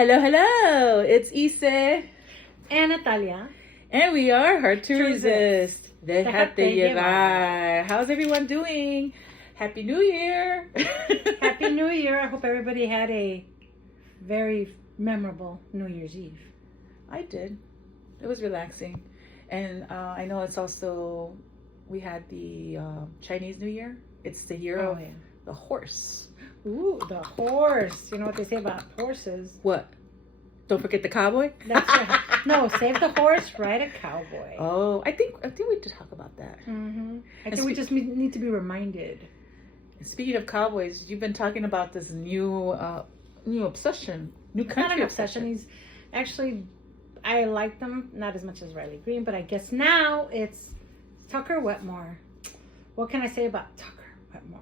Hello, hello. It's Ise. And Natalia. And we are Hard to Resist. Déjate llevar. How's everyone doing? Happy New Year. Happy New Year. I hope everybody had a very memorable New Year's Eve. I did. It was relaxing. And I know it's also, we had the Chinese New Year. It's the year of the horse. Ooh, the horse. You know what they say about horses? What? Don't forget the cowboy? That's right. No, save the horse, ride a cowboy. Oh, I think we did talk about that. Mm-hmm. I think we just need to be reminded. Speaking of cowboys, you've been talking about this new obsession, new country Not an obsession. He's actually, I like them not as much as Riley Green, but I guess now it's Tucker Wetmore. What can I say about Tucker Wetmore?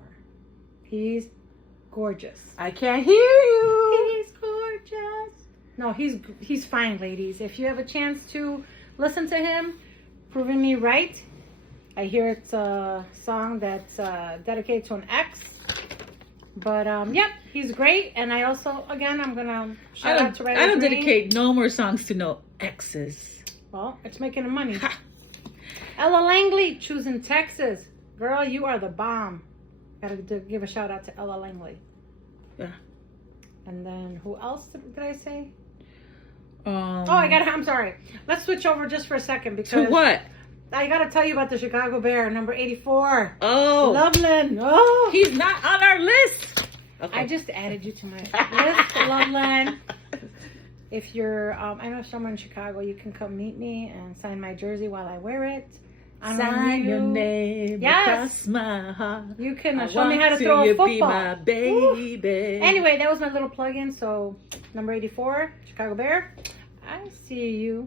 He's gorgeous. I can't hear you. He's gorgeous. No, he's fine, ladies. If you have a chance to listen to him, proving me right. I hear it's a song that's dedicated to an ex. But yep, he's great. And I also, again, I'm gonna shout out to Riley Green. I don't dedicate no more songs to no exes. Well, it's making him money. Ella Langley, choosing Texas. Girl, you are the bomb. Gotta give a shout out to Ella Langley. Yeah. And then who else did I say? I'm sorry. Let's switch over just for a second because to what? I gotta tell you about the Chicago Bear, number 84. Oh, Loveland. Oh, he's not on our list. Okay. I just added you to my list, Loveland. If you're, I know someone in Chicago, you can come meet me and sign my jersey while I wear it. Sign your name across my heart. You can show me how to throw a football. Be my baby. Ooh. Anyway, that was my little plug-in. So, number 84, Chicago Bear. I see you.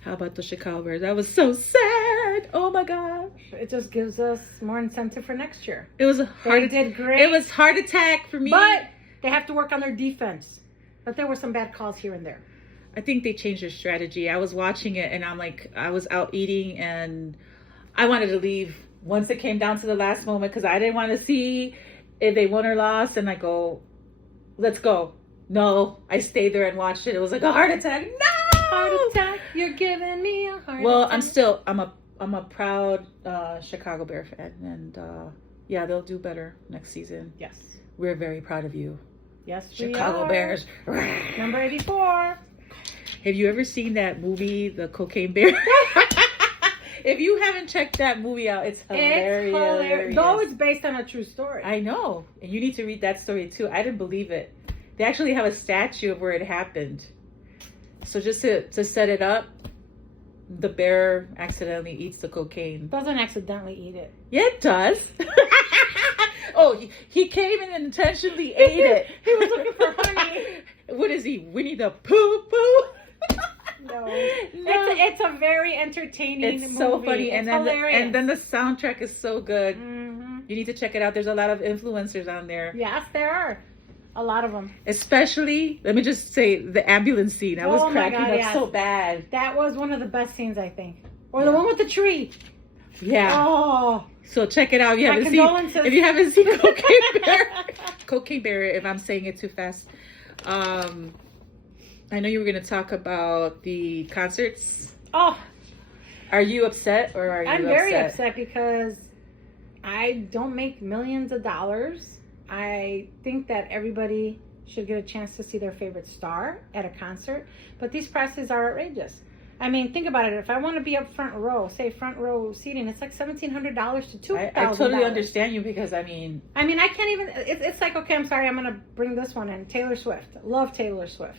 How about the Chicago Bears? That was so sad. Oh my gosh. It just gives us more incentive for next year. It was a They did great. It was heart attack for me. But they have to work on their defense. But there were some bad calls here and there. I think they changed their strategy. I was watching it and I was out eating and I wanted to leave once it came down to the last moment because I didn't want to see if they won or lost. And I go, let's go. No, I stayed there and watched it. It was like a heart attack. No! Heart attack. You're giving me a heart attack. Well, I'm a proud Chicago Bear fan. And yeah, they'll do better next season. Yes. We're very proud of you. Yes, Chicago Bears. Number 84. Have you ever seen that movie, The Cocaine Bear? If you haven't checked that movie out, it's hilarious. It's hilarious. Though it's based on a true story. I know. And you need to read that story too. I didn't believe it. They actually have a statue of where it happened. So just to set it up, the bear accidentally eats the cocaine. Doesn't accidentally eat it. Yeah, it does. Oh, he came and intentionally ate it. He was looking for honey. What is he? Winnie the Pooh? No. It's a very entertaining movie. So funny. It's hilarious. And then the soundtrack is so good. Mm-hmm. You need to check it out. There's a lot of influencers on there. Yes, there are. A lot of them. Especially, let me just say, the ambulance scene. I was cracking up so bad. That was one of the best scenes, I think. Or the one with the tree. Yeah. Oh. So check it out. If you haven't seen Cocaine Bear, if I'm saying it too fast. I know you were going to talk about the concerts. Oh. Are you upset or are you I'm very upset because I don't make millions of dollars. I think that everybody should get a chance to see their favorite star at a concert. But these prices are outrageous. I mean, think about it. If I want to be up front row, say front row seating, it's like $1,700 to $2,000. I totally understand you because I can't even. It's like, okay, I'm sorry, I'm gonna bring this one in. Taylor Swift, love Taylor Swift.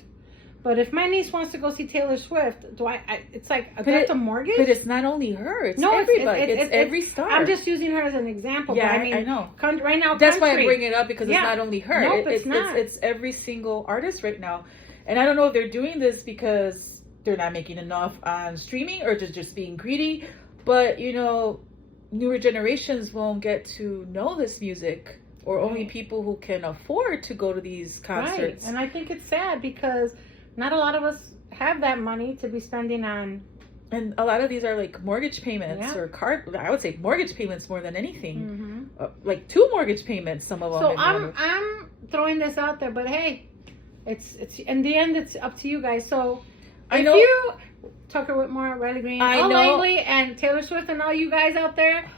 But if my niece wants to go see Taylor Swift, it's like that's a mortgage. But it's not only her. It's everybody. It's every star. I'm just using her as an example. Yeah, but I know. Right now, that's why I bring it up because it's not only her. Nope, it's not. It's every single artist right now, and I don't know if they're doing this because they're not making enough on streaming or just being greedy. But newer generations won't get to know this music, or only people who can afford to go to these concerts. Right. And I think it's sad because not a lot of us have that money to be spending on. And a lot of these are like mortgage payments or I would say mortgage payments more than anything. Like 2 mortgage payments, some of them. So I'm throwing this out there, but hey, It's in the end, it's up to you guys. So I if know- you, Tucker Whitmore, Riley Green, I Al know- Langley, and Taylor Swift, and all you guys out there,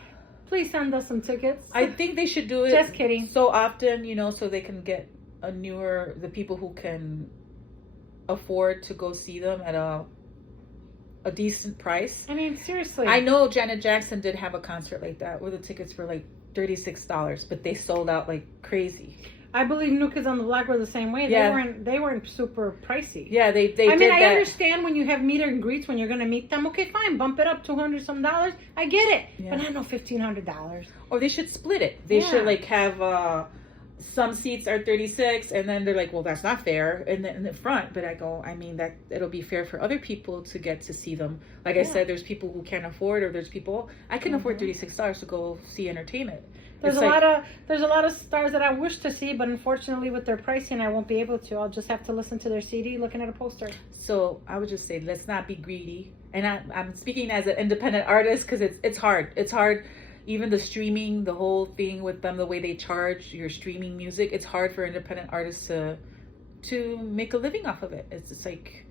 please send us some tickets. I think they should do it. Just kidding. So often, so they can get the people who can afford to go see them at a decent price. I mean, seriously. I know Janet Jackson did have a concert like that where the tickets were like $36, but they sold out like crazy. I believe New Kids on the Block were the same way. Yeah. They weren't super pricey. Yeah, they I mean, did I that. understand when you have meet and greets when you're going to meet them. Okay, fine, bump it up $200 some. I get it, Yeah. but not no $1,500. Or they should split it. They Yeah. should like have some seats are 36, and then they're like, well, that's not fair in the front. But I mean that it'll be fair for other people to get to see them. Like I said, there's people who can't afford, or there's people I can afford $36 to go see entertainment. There's a lot of stars that I wish to see, but unfortunately with their pricing, I won't be able to. I'll just have to listen to their CD, looking at a poster. So I would just say, let's not be greedy. And I'm speaking as an independent artist because it's hard. It's hard. Even the streaming, the whole thing with them, the way they charge your streaming music, it's hard for independent artists to make a living off of it. It's like,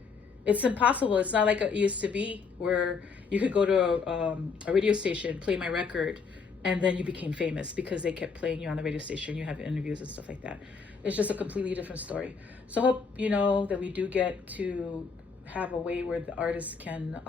it's impossible. It's not like it used to be where you could go to a radio station, play my record, and then you became famous because they kept playing you on the radio station. You have interviews and stuff like that. It's just a completely different story. So I hope, that we do get to have a way where the artists can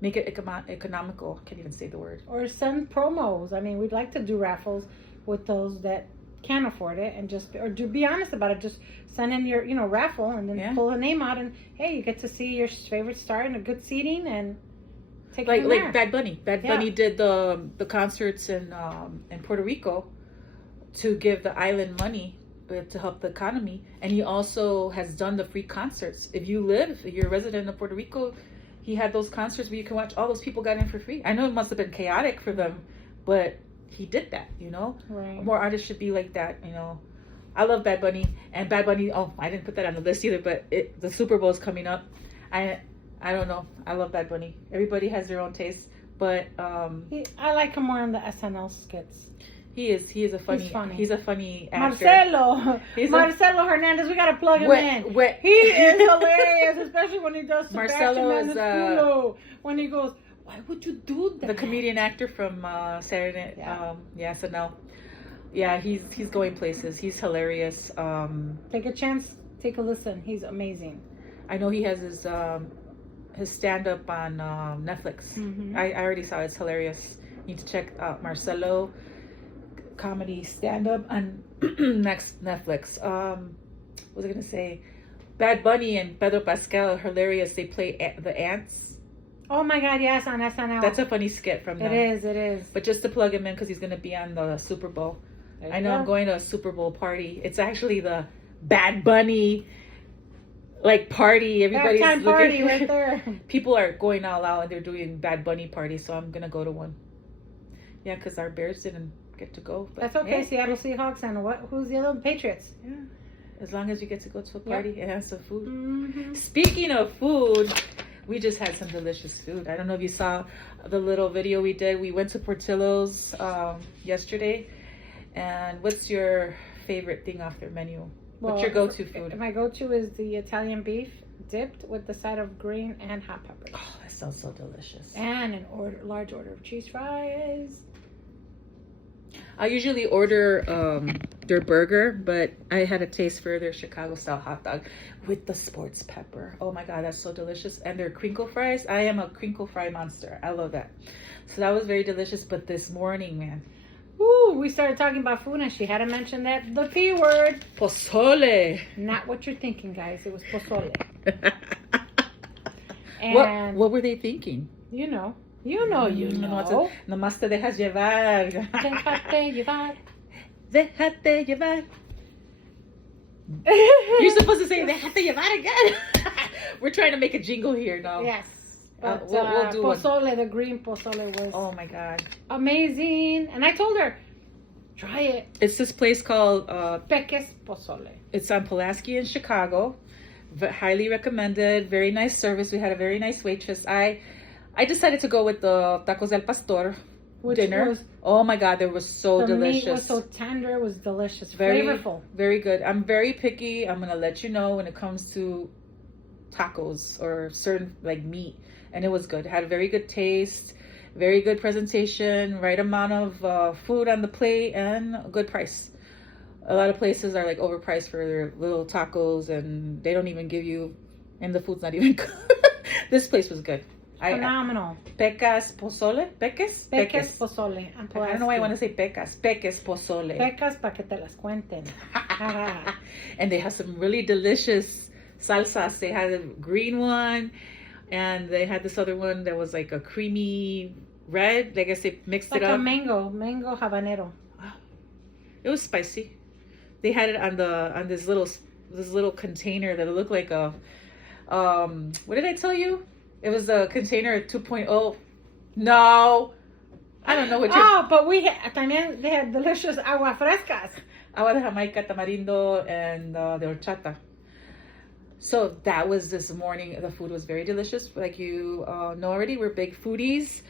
make it economical. I can't even say the word. Or send promos. I mean, we'd like to do raffles with those that can't afford it, and be honest about it. Just send in your, raffle, and then pull a name out, and hey, you get to see your favorite star in a good seating, and take it from there. Like Bad Bunny. Bad Bunny did the concerts in Puerto Rico to give the island money to help the economy, and he also has done the free concerts. If you're a resident of Puerto Rico, he had those concerts where you can watch. All those people got in for free. I know it must have been chaotic for them, but he did that. Right. More artists should be like that. I love Bad Bunny, and Bad Bunny. Oh, I didn't put that on the list either, but the Super Bowl is coming up. I don't know. I love Bad Bunny. Everybody has their own taste, but I like him more on the SNL skits. He's a funny actor. Marcelo Hernandez, we gotta plug him in. He is hilarious, especially when he does Marcelo is when he goes, why would you do that? The comedian actor from Saturday SNL. Yeah, he's going places. He's hilarious. Take a chance, take a listen. He's amazing. I know he has his stand up on Netflix. Mm-hmm. I already saw it. It's hilarious. You need to check out Marcelo comedy stand up on next Netflix. What was I gonna say? Bad Bunny and Pedro Pascal are hilarious. They play the ants. Oh my God, yes, on SNL. That's a funny skit from them. It is. But just to plug him in because he's gonna be on the Super Bowl. I know I'm going to a Super Bowl party. It's actually the Bad Bunny party. Everybody's halftime party right there. People are going all out and they're doing Bad Bunny party, so I'm gonna go to one. Yeah, because our Bears didn't get to go. But that's okay. Seattle Seahawks and who's the other? Patriots. Yeah, as long as you get to go to a party and have some food. Mm-hmm. Speaking of food, we just had some delicious food. I don't know if you saw the little video we did. We went to Portillo's yesterday. And what's your favorite thing off their menu? What's your go-to food? My go-to is the Italian beef dipped with the side of green and hot peppers. Oh, that sounds so delicious. And large order of cheese fries. I usually order their burger, but I had a taste for their Chicago-style hot dog with the sports pepper. Oh my God, that's so delicious. And their crinkle fries. I am a crinkle fry monster. I love that. So that was very delicious. But this morning, man. Ooh, we started talking about food and she had to mention the P word. Pozole. Not what you're thinking, guys. It was pozole. And what were they thinking? You know. Nomás te dejas llevar. Déjate llevar. Déjate llevar. You're supposed to say déjate llevar again. We're trying to make a jingle here now. Yes. But we'll do pozole, one. the green pozole was God, amazing. And I told her, try it. It's this place called Peque's Pozole. It's on Pulaski in Chicago. Highly recommended. Very nice service. We had a very nice waitress. I decided to go with the tacos del pastor. which dinner. was Oh my God, they were so the delicious. meat was so tender. It was delicious, Very flavorful. very good. I'm very picky. I'm gonna let you know when it comes to tacos or certain like meat, and it was good. It had a very good taste, very good presentation, right amount of food on the plate, and a good price. A lot of places are like overpriced for their little tacos, and they don't even give you, and the food's not even good. This place was good. Phenomenal. Pecas pozole, peques, Peques pozole. I don't know why I want to say pecas. Peques pozole. Pecas para que te las cuenten. And they have some really delicious salsas. They had a green one, and they had this other one that was like a creamy red. I guess they mixed Like it up. a mango habanero. It was spicy. They had it on this little container that looked like a what did I tell you? It was a container 2.0. No, I don't know what you're. Oh, but también they had delicious agua frescas. Agua de Jamaica, tamarindo, and de horchata. So that was this morning. The food was very delicious. Like you know already, we're big foodies.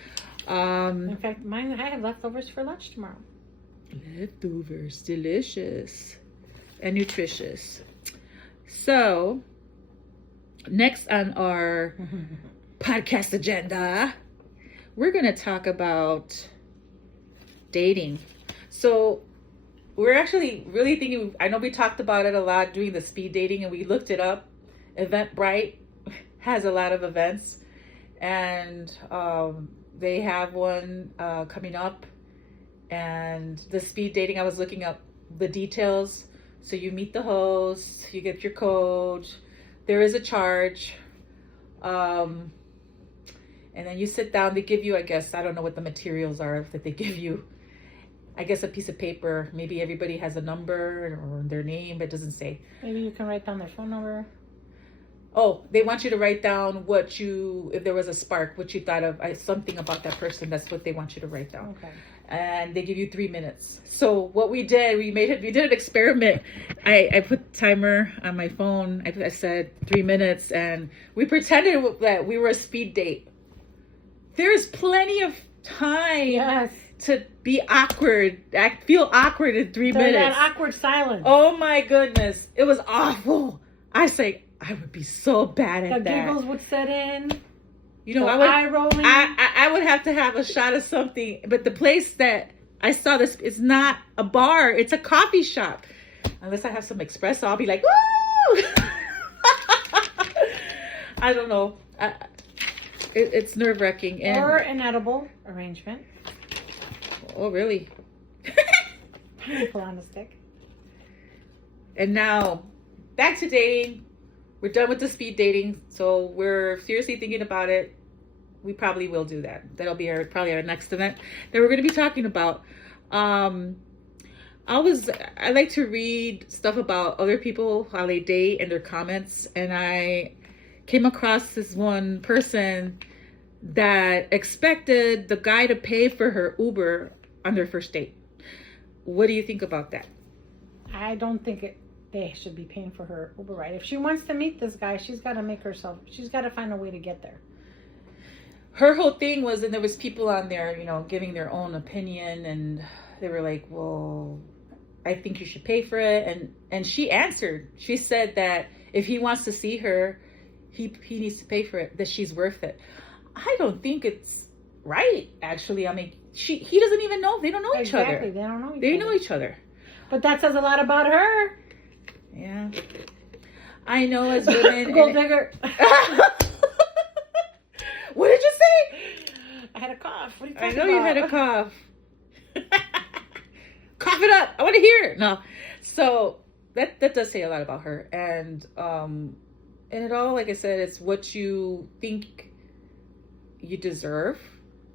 In fact, I have leftovers for lunch tomorrow. Leftovers, delicious and nutritious. So next on our podcast agenda, we're going to talk about dating. So we're actually really thinking, I know we talked about it a lot doing the speed dating, and we looked it up. Eventbrite has a lot of events, and they have one coming up. And the speed dating, I was looking up the details. So you meet the host, you get your code, there is a charge, and then you sit down. They give you, I guess, I don't know what the materials are that they give you. I guess a piece of paper. Maybe everybody has a number or their name, but it doesn't say. Maybe you can write down their phone number. Oh, they want you to write down if there was a spark, what you thought of, something about that person. That's what they want you to write down. Okay. And they give you 3 minutes. So what we did, we did an experiment. I put timer on my phone. I said 3 minutes, and we pretended that we were a speed date. There's plenty of time to be awkward, feel awkward in 3 minutes. That awkward silence. Oh my goodness, it was awful. I say I would be so bad at that. The giggles would set in. You know, eye rolling. I would have to have a shot of something. But the place that I saw this is not a bar; it's a coffee shop. Unless I have some espresso, I'll be like, woo! I don't know. It's nerve-wracking. Or an edible arrangement. Oh, really? Pineapple on a stick. And now, back to dating. We're done with the speed dating, so we're seriously thinking about it. We probably will do that. That'll be probably our next event that we're going to be talking about. I like to read stuff about other people, how they date, and their comments. And I came across this one person that expected the guy to pay for her Uber on their first date. What do you think about that? I don't think they should be paying for her Uber ride. If she wants to meet this guy, she's got to find a way to get there. Her whole thing was, and there was people on there, giving their own opinion, and they were like, well, I think you should pay for it. And she answered. She said that if he wants to see her, he needs to pay for it, that she's worth it. I don't think it's right, actually. I mean, he doesn't even know. They don't know each other. Exactly, they don't know each other. They know each other. But that says a lot about her. Yeah. I know as women. Gold digger. What did you say? I had a cough. What are you I talking know about? you had a cough. Cough it up. I want to hear it. No. So that does say a lot about her. And it all, like I said, it's what you think you deserve.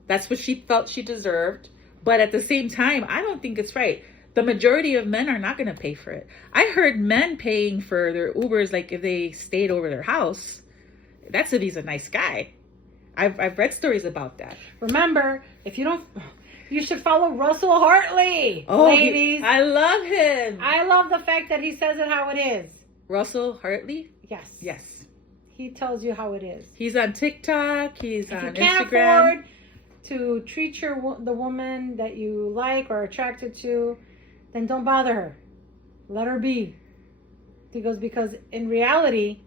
That's what she felt she deserved. But at the same time, I don't think it's right. The majority of men are not going to pay for it. I heard men paying for their Ubers, like if they stayed over their house. That's if he's a nice guy. I've read stories about that. Remember, if you don't, you should follow Russell Hartley, ladies. I love him. I love the fact that he says it how it is. Russell Hartley? Yes. Yes. He tells you how it is. He's on TikTok. He's on Instagram. If you can't afford to treat the woman that you like or are attracted to, then don't bother her. Let her be. He goes, because in reality,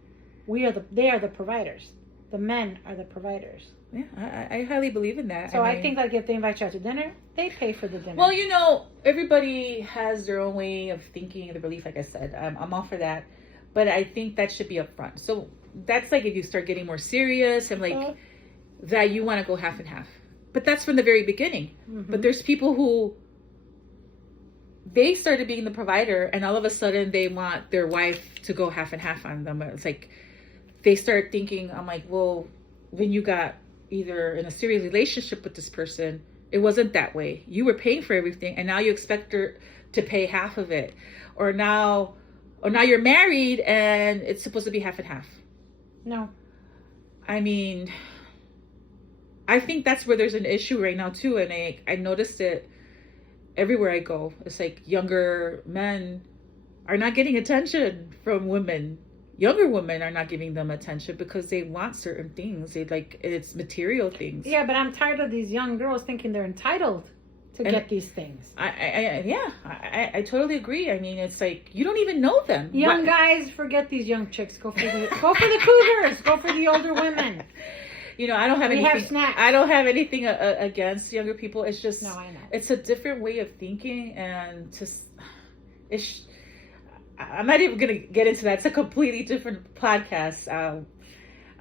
they are the providers. The men are the providers. Yeah, I highly believe in that. So I think like if they invite you out to dinner, they pay for the dinner. Well, you know, everybody has their own way of thinking, the belief, like I said. I'm all for that. But I think that should be upfront. So that's like if you start getting more serious and like that you want to go half and half. But that's from the very beginning. Mm-hmm. But there's people who they started being the provider and all of a sudden they want their wife to go half and half on them. It's like they start thinking, I'm like, well, when you got either in a serious relationship with this person, it wasn't that way. You were paying for everything and now you expect her to pay half of it. Or now you're married and it's supposed to be half and half. No. I mean, I think that's where there's an issue right now too. And I noticed it everywhere I go. It's like younger men are not getting attention from women. Younger women are not giving them attention because they want certain things. It's material things. Yeah, but I'm tired of these young girls thinking they're entitled to get these things. I totally agree. I mean, it's like you don't even know them. Young guys, forget these young chicks. Go for the cougars. Go for the older women. You know, I don't have anything. Have snacks. I don't have anything against younger people. It's just no, I know. It's a different way of thinking, and I'm not even gonna get into that. It's a completely different podcast.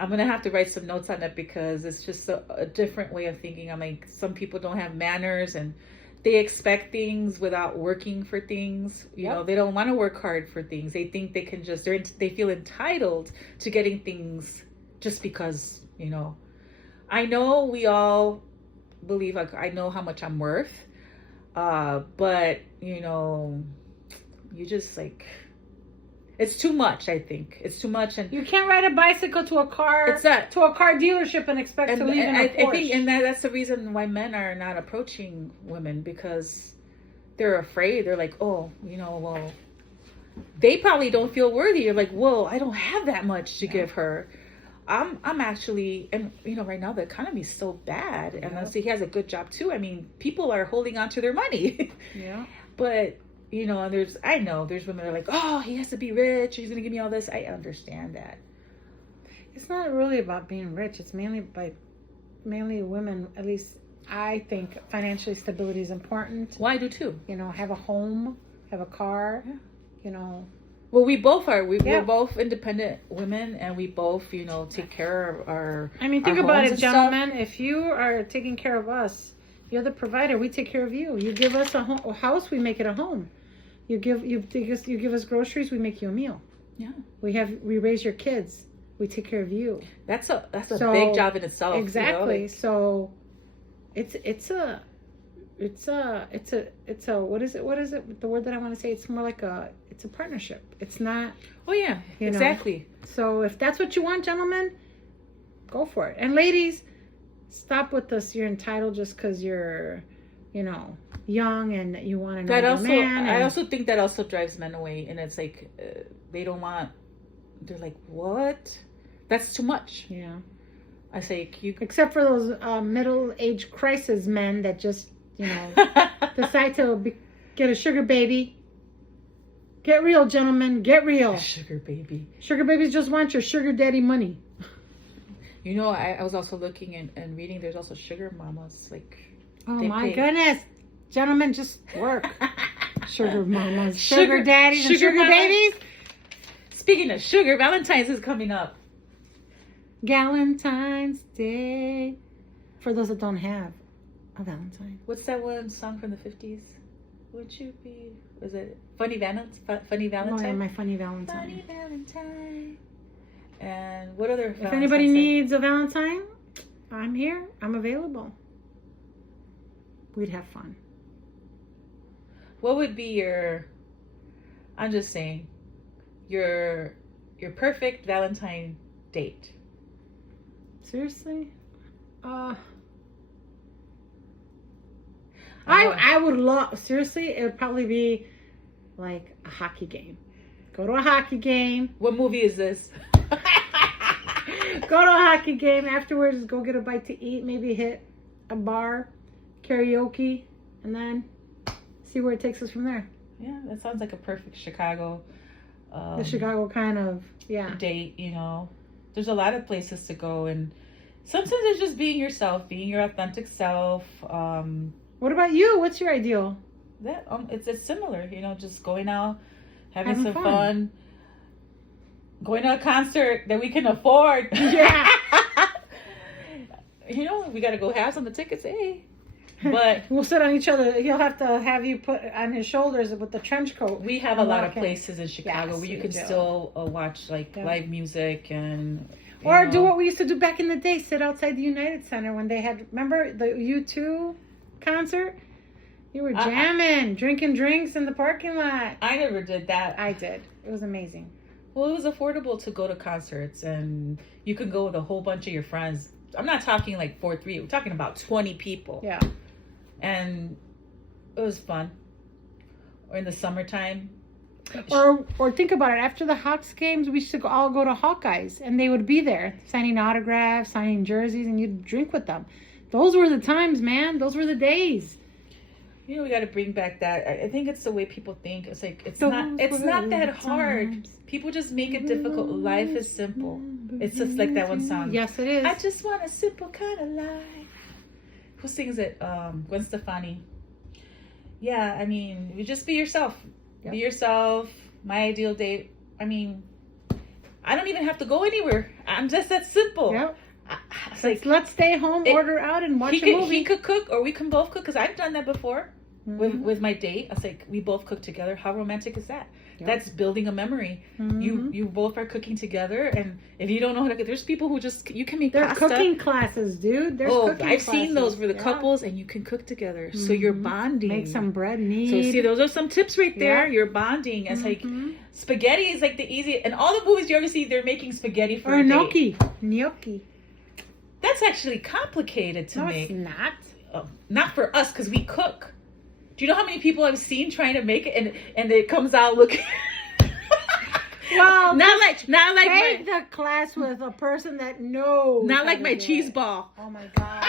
I'm gonna have to write some notes on it because it's just a different way of thinking. I'm like, some people don't have manners and they expect things without working for things. You know, they don't want to work hard for things. They think they can just. They feel entitled to getting things just because. You know, I know we all believe like I know how much I'm worth, but you know, you just like. It's too much, I think. It's too much, and you can't ride a bicycle to a car dealership and expect to leave in a Porsche. I think, and that's the reason why men are not approaching women because they're afraid. They're like, oh, you know, well, they probably don't feel worthy. You're like, well, I don't have that much to give her. I'm actually, and you know, right now the economy is so bad, and honestly, he has a good job too. I mean, people are holding on to their money. Yeah, but. You know, and there's women that are like, oh, he has to be rich. He's going to give me all this. I understand that. It's not really about being rich. It's mainly women. At least I think financially stability is important. Well, I do too. You know, have a home, have a car, you know. Well, we both are. We're both independent women and we both, you know, take care of our I mean, think about it, gentlemen. If you are taking care of us, you're the provider. We take care of you. You give us a house, we make it a home. You give us groceries, we make you a meal. Yeah. We raise your kids. We take care of you. That's a big job in itself. Exactly. You know? So it's a what is it? The word that I want to say, it's more like it's a partnership. It's not. Oh yeah. Exactly. So if that's what you want, gentlemen, go for it. And ladies, stop with this. You're entitled just because you're, you know, young and you want to know man. I also think that also drives men away, and it's like they don't want. They're like, what? That's too much. Yeah. I say, except for those middle-age crisis men that just, you know, decide to get a sugar baby. Get real, gentlemen. Get real. Sugar baby. Sugar babies just want your sugar daddy money. You know, I was also looking and reading. There's also sugar mamas. Like, oh my goodness, gentlemen, just work. Sugar mamas, sugar daddies, and sugar babies. Speaking of sugar, Valentine's is coming up. Valentine's Day. For those that don't have a Valentine. What's that one song from the 50s? Would you be? Was it Funny Valentine? Funny Valentine? Oh, yeah, my Funny Valentine. Funny Valentine. And what other? If anybody needs a Valentine, I'm here. I'm available. We'd have fun. What would be your? I'm just saying, your perfect Valentine date. Seriously? I would love, seriously, it would probably be like a hockey game. Go to a hockey game. What movie is this? Go to a hockey game. Afterwards, go get a bite to eat. Maybe hit a bar, karaoke, and then see where it takes us from there. Yeah, that sounds like a perfect Chicago. The Chicago kind of, date. There's a lot of places to go, and sometimes it's just being yourself, being your authentic self. What about you? What's your ideal? That it's similar, just going out, having some fun. fun, going to a concert that we can afford. Yeah. We got to go have some of the tickets, hey. But we'll sit on each other. He'll have to have you put on his shoulders with the trench coat. We have a lot of places in Chicago where you can do. still watch live music and. Or do what we used to do back in the day, sit outside the United Center when they had, remember the U2 concert? You were jamming, drinking drinks in the parking lot. I never did that. I did. It was amazing. Well, it was affordable to go to concerts, and you could go with a whole bunch of your friends. I'm not talking like 4-3. We're talking about 20 people. Yeah. And it was fun. Or in the summertime. Or think about it. After the Hawks games, we used to all go to Hawkeyes, and they would be there signing autographs, signing jerseys, and you'd drink with them. Those were the times, man. Those were the days. We got to bring back that. I think it's the way people think. It's like it's not that hard. People just make it difficult. Life is simple. It's just like that one song. Yes, it is. I just want a simple kind of life. Who sings it? Gwen Stefani. Yeah, I mean, you just be yourself. Yep. Be yourself. My ideal date. I mean, I don't even have to go anywhere. I'm just that simple. Yep. It's like, let's stay home, order out, and watch a movie. He could cook, or we can both cook, because I've done that before with my date. I was like, we both cook together. How romantic is that? Yep. That's building a memory. You both are cooking together, and if you don't know how to cook, there's people who you can make pasta. Cooking classes, dude. There's cooking I've classes. Seen those for the couples, and you can cook together. So you're bonding. Make some bread, meat. So see, those are some tips right there. You're bonding. It's like spaghetti is like the easy. And all the movies you ever see, they're making spaghetti for a gnocchi. date. Gnocchi. That's actually complicated to make. No, it's not. Not for us, because we cook. Do you know how many people I've seen trying to make it, and it comes out looking... Well, not like take the class with a person that knows. Not like my cheese ball. Oh my god!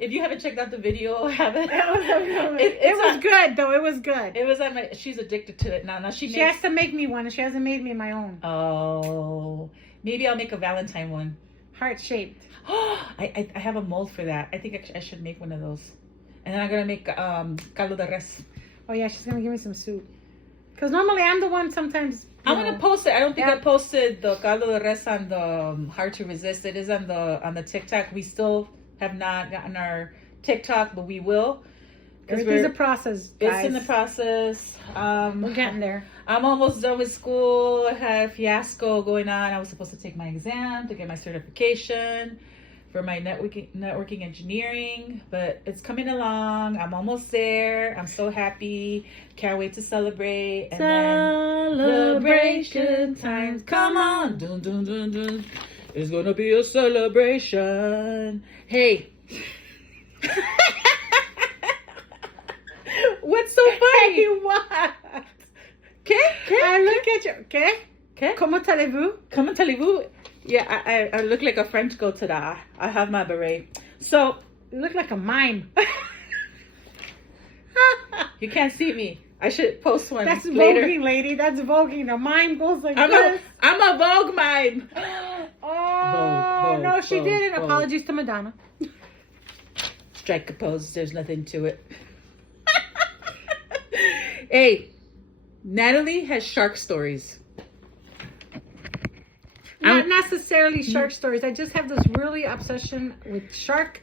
If you haven't checked out the video, haven't. It was good though. It was good. It was on she's addicted to it now. Now she has to make me one. She hasn't made me my own. Oh, maybe I'll make a Valentine one. Heart shaped. I have a mold for that. I think I should make one of those. And then I'm gonna make caldo de res. Oh yeah, she's gonna give me some soup. Because normally I'm the one sometimes. I'm gonna post it. I don't think I posted the caldo de res on the Hard to Resist. It is on the TikTok. We still have not gotten our TikTok, but we will. Everything's a process, guys. It's in the process. We're getting there. I'm almost done with school. I had a fiasco going on. I was supposed to take my exam to get my certification for my networking engineering, but it's coming along. I'm almost there. I'm so happy. Can't wait to celebrate. And celebration times. Come on. Dun, dun, dun, dun. It's gonna be a celebration. Hey. What's so funny? Hey, what? I look at you. Comment allez-vous? Comment allez-vous? Yeah, I look like a French girl today. I have my beret. So, you look like a mime. You can't see me. I should post one That's later. voguing, lady. That's voguing. The mime goes like this. I'm a Vogue mime. Oh, no, she didn't. Apologies to Madonna. Strike a pose. There's nothing to it. Hey, Natalie has shark stories. Not necessarily shark stories. I just have this really obsession with shark.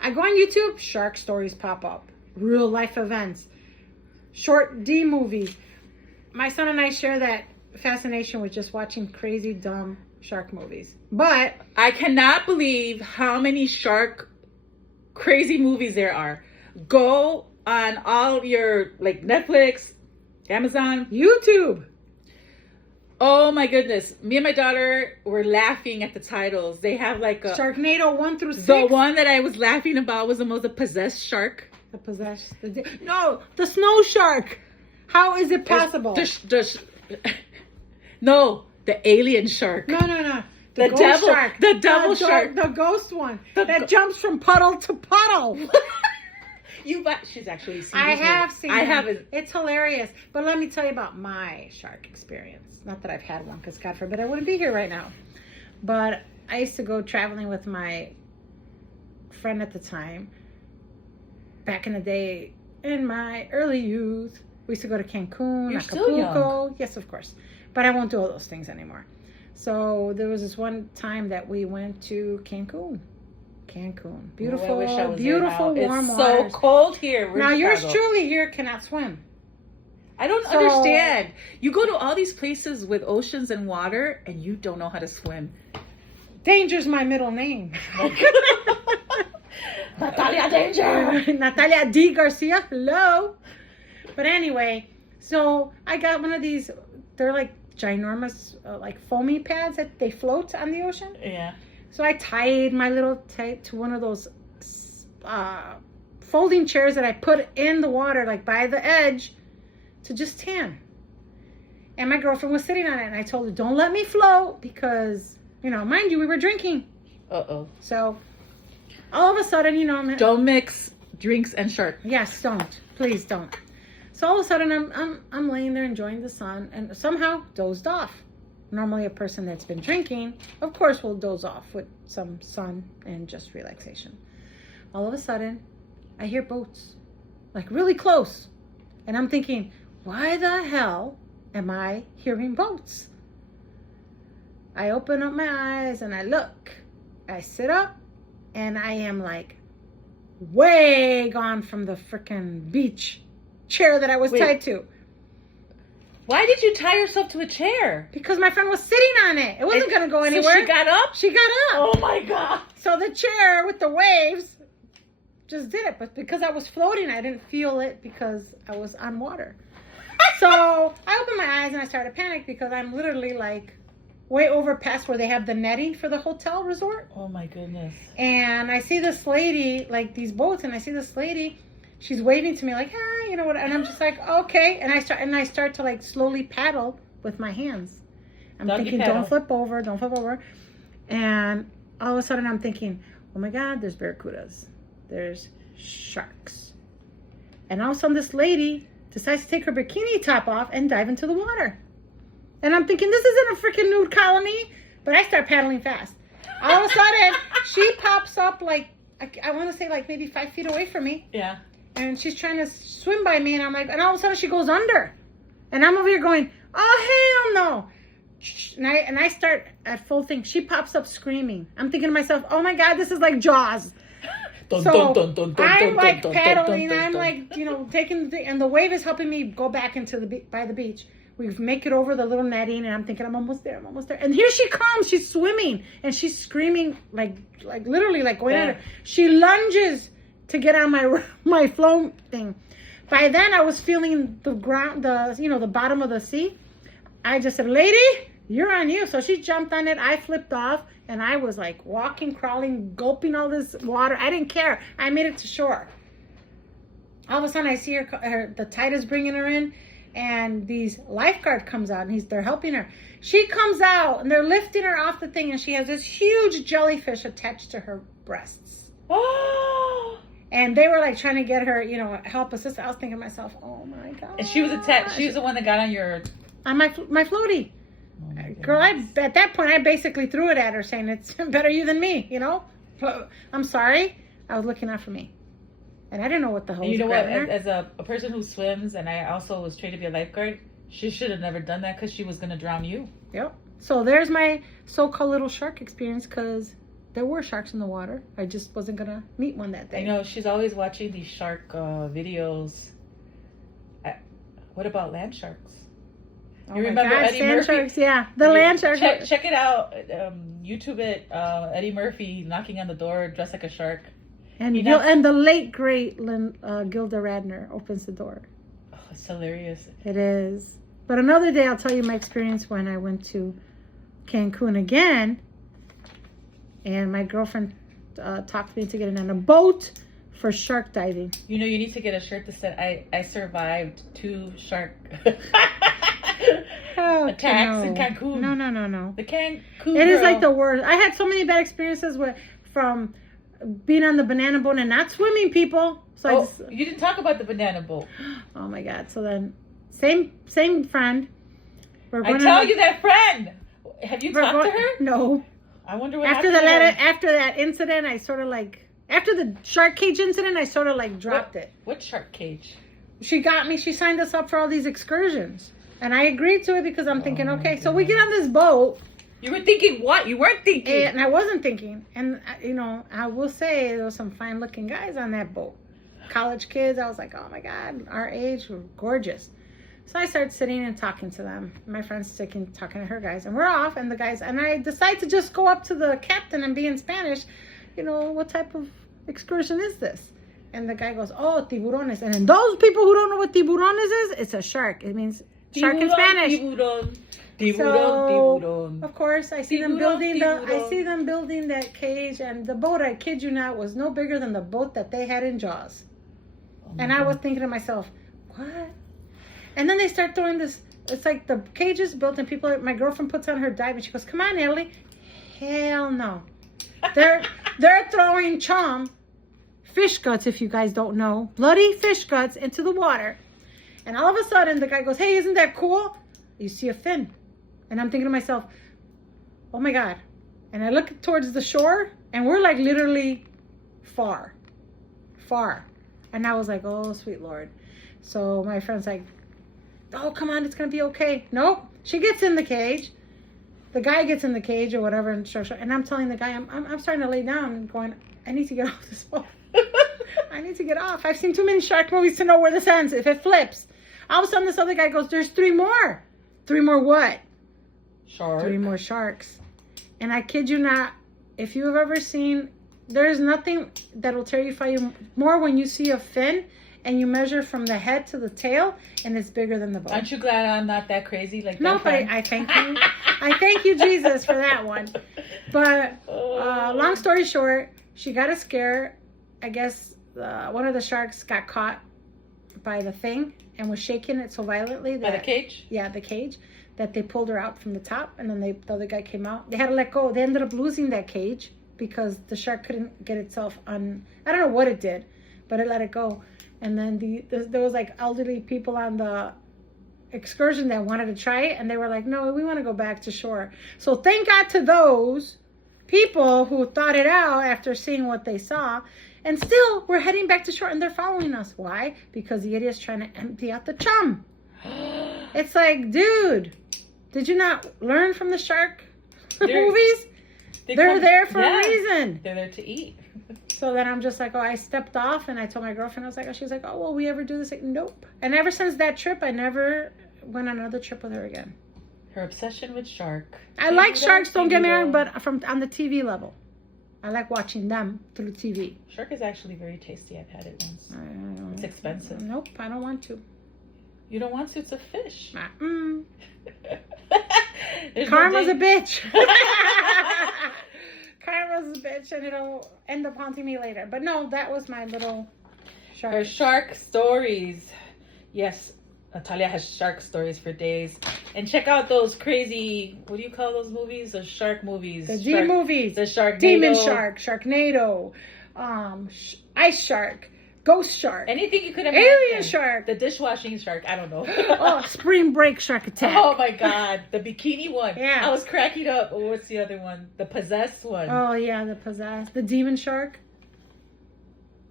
I go on YouTube, shark stories pop up. Real life events. Short D movies. My son and I share that fascination with just watching crazy, dumb shark movies. But I cannot believe how many shark crazy movies there are. Go on all your, like, Netflix, Amazon, YouTube. Oh my goodness. Me and my daughter were laughing at the titles. They have like a... Sharknado 1 through 6. The one that I was laughing about was the possessed shark. No, the snow shark. How is it possible? No, the alien shark. No. The ghost shark. The devil shark. The ghost one. That jumps from puddle to puddle. She's actually seen I these have movies. seen I them. haven't. It's hilarious. But let me tell you about my shark experience. Not that I've had one, because God forbid I wouldn't be here right now. But I used to go traveling with my friend at the time. Back in the day, in my early youth, we used to go to Cancun, You're Acapulco. still young. Yes, of course. But I won't do all those things anymore. So there was this one time that we went to Cancun. Beautiful, I wish I was beautiful, there now. warm it's waters. so cold here. Now, yours truly here cannot swim. I don't understand. You go to all these places with oceans and water, and you don't know how to swim. Danger's my middle name. Natalia Danger. Natalia D. Garcia. Hello. But anyway, so I got one of these. They're like ginormous, like foamy pads that they float on the ocean. Yeah. So I tied my little to one of those folding chairs that I put in the water, like by the edge, to just tan. And my girlfriend was sitting on it, and I told her, don't let me float, because, mind you, we were drinking. Uh-oh. So all of a sudden, don't mix drinks and shark. Yes, don't. Please don't. So all of a sudden, I'm laying there enjoying the sun, and somehow dozed off. Normally, a person that's been drinking, of course, will doze off with some sun and just relaxation. All of a sudden, I hear boats, like really close. And I'm thinking, why the hell am I hearing boats? I open up my eyes and I look. I sit up, and I am like way gone from the freaking beach chair that I was tied to. Why did you tie yourself to a chair? Because my friend was sitting on it. It wasn't going to go anywhere. So she got up? She got up. Oh my God. So the chair with the waves just did it. But because I was floating, I didn't feel it because I was on water. So I opened my eyes and I started to panic, because I'm literally like way over past where they have the netting for the hotel resort. Oh my goodness. And I see this lady, like these boats, and I see this lady. She's waving to me like, hi, what? And I'm just like, okay. And I start to like slowly paddle with my hands. I'm thinking, don't flip over. And all of a sudden I'm thinking, oh my God, there's barracudas. There's sharks. And all of a sudden this lady decides to take her bikini top off and dive into the water. And I'm thinking, this isn't a freaking nude colony. But I start paddling fast. All of a sudden, she pops up like, I want to say like maybe 5 feet away from me. Yeah. And she's trying to swim by me, and I'm like, and all of a sudden she goes under, and I'm over here going, oh hell no! And I start at full thing. She pops up screaming. I'm thinking to myself, oh my God, this is like Jaws. So I'm like paddling. I'm like, taking the, and the wave is helping me go back into by the beach. We make it over the little netting, and I'm thinking, I'm almost there. And here she comes. She's swimming, and she's screaming like literally like going under. She lunges to get on my float thing. By then I was feeling the ground, the bottom of the sea. I just said, lady, you're on you. So she jumped on it. I flipped off, and I was like walking, crawling, gulping all this water. I didn't care. I made it to shore. All of a sudden I see her the tide is bringing her in, and these lifeguard comes out, and they're helping her. She comes out, and they're lifting her off the thing, and she has this huge jellyfish attached to her breasts. Oh. And they were like trying to get her, help assist. I was thinking to myself, oh my God. And she was attached. She was the one that got on my floaty. Oh, girl, at that point, I basically threw it at her, saying, it's better you than me, I'm sorry. I was looking out for me. And I didn't know what the hell was what? grabbing her. As a person who swims, and I also was trained to be a lifeguard, she should have never done that, because she was going to drown you. Yep. So there's my so-called little shark experience, because there were sharks in the water. I just wasn't going to meet one that day. I know. She's always watching these shark videos. What about land sharks? You remember Eddie Murphy? Sharks, yeah. The land sharks. Check it out. YouTube it. Eddie Murphy knocking on the door dressed like a shark. And the late, great Gilda Radner opens the door. Oh, it's hilarious. It is. But another day I'll tell you my experience when I went to Cancun again. And my girlfriend talked me into getting on a boat for shark diving. You need to get a shirt that said, I survived 2 shark. attacks in Cancun. No. The Cancun. It is like the worst. I had so many bad experiences from being on the banana boat and not swimming, people. So you didn't talk about the banana boat. Oh my God. So then, same friend. I tell you that friend. Have you talked to her? No. I wonder what after happened. After that incident, I sort of after the shark cage incident, I sort of dropped it. What shark cage? She got me. She signed us up for all these excursions, and I agreed to it because I'm thinking, okay, so we get on this boat. You were thinking what? You weren't thinking. And I wasn't thinking. And I will say there were some fine-looking guys on that boat. College kids. I was like, oh my God, our age, were gorgeous. So I started sitting and talking to them. My friend's talking to her guys, and we're off. And the guys, and I decide to just go up to the captain and be in Spanish. What type of excursion is this? And the guy goes, oh, tiburones. And then those people who don't know what tiburones is, it's a shark. It means shark in Spanish. Tiburon. Of course, I see them building that cage, and the boat, I kid you not, was no bigger than the boat that they had in Jaws. And I was thinking to myself, what? And then they start throwing this. It's like the cage is built, and my girlfriend puts on her dive, and she goes, "Come on, Ellie." Hell no. They're throwing fish guts, if you guys don't know, bloody fish guts into the water. And all of a sudden, the guy goes, "Hey, isn't that cool?" You see a fin, and I'm thinking to myself, "Oh my God!" And I look towards the shore, and we're literally far. And I was like, "Oh, sweet Lord." So my friend's like, "Oh, come on, it's gonna be okay." Nope. She gets in the cage. The guy gets in the cage or whatever, and I'm telling the guy, I'm starting to lay down and going, I need to get off this boat. I need to get off. I've seen too many shark movies to know where this ends. If it flips, all of a sudden this other guy goes, "There's 3 more." 3 more what? Sharks. 3 more sharks. And I kid you not, if you have ever seen, there's nothing that will terrify you more when you see a fin and you measure from the head to the tail, and it's bigger than the boat. Aren't you glad I'm not that crazy like that? No, but I thank you. I thank you, Jesus, for that one. But long story short, she got a scare. I guess one of the sharks got caught by the thing and was shaking it so violently that... By the cage? Yeah, the cage. That they pulled her out from the top, and then the other guy came out. They had to let go. They ended up losing that cage because the shark couldn't get itself on... I don't know what it did, but it let it go. And then there was elderly people on the excursion that wanted to try it, and they were like, "No, we want to go back to shore." So thank God to those people who thought it out after seeing what they saw, and still we're heading back to shore, and they're following us. Why? Because the idiot's trying to empty out the chum. It's like, dude, did you not learn from the shark movies? They're there for a reason. They're there to eat. So then I'm just like, I stepped off, and I told my girlfriend, I was like, she was like, "Oh, will we ever do this?" Like, nope. And ever since that trip, I never went on another trip with her again. Her obsession with shark. I like sharks, don't get me wrong, but on the TV level. I like watching them through TV. Shark is actually very tasty. I've had it once. It's expensive. Nope, I don't want to. You don't want to? It's a fish. Karma's a bitch. Karma's a bitch, and it'll end up haunting me later. But no, that was my little shark. Her shark stories. Yes, Natalia has shark stories for days. And check out those crazy, what do you call those movies? The shark movies. The G movies. The Sharknado. Demon Shark, Sharknado, Ice Shark, Ghost Shark. Anything you could imagine. Alien Shark. The dishwashing shark. I don't know. Spring Break Shark Attack. Oh my God. The bikini one. Yeah. I was cracking up. Oh, what's the other one? The possessed one. Oh yeah, the possessed. The Demon Shark.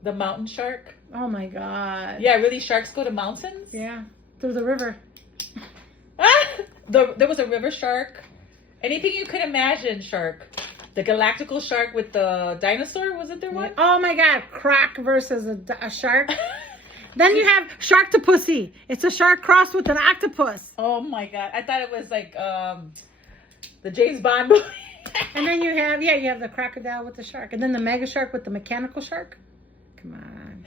The mountain shark. Oh my God. Yeah, really, sharks go to mountains? Yeah. Through the river. There was a river shark. Anything you could imagine shark. The galactical shark with the dinosaur, was it there one? Oh my God, Croc versus a shark. Then you have Sharktopusy. It's a shark crossed with an octopus. Oh my God, I thought it was like the James Bond movie. And then you have the crocodile with the shark. And then the mega shark with the mechanical shark. Come on.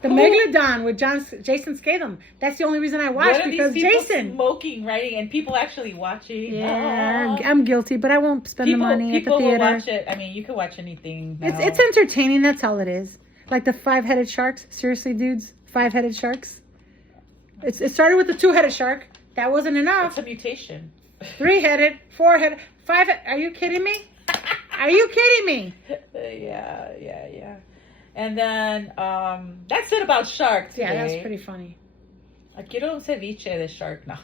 The Megalodon with Jason Statham. That's the only reason I watched, because Jason smoking, writing, and people actually watching. Yeah, I'm guilty, but I won't spend the money at the theater. People will watch it. I mean, you can watch anything now. It's entertaining. That's all it is. Like the 5-headed sharks. Seriously, dudes, 5-headed sharks. It started with the 2-headed shark. That wasn't enough. It's a mutation. 3-headed, 4-headed, 5. Are you kidding me? Are you kidding me? Yeah. And then that's it about shark today. Yeah, that's pretty funny. Quiero un ceviche de shark now.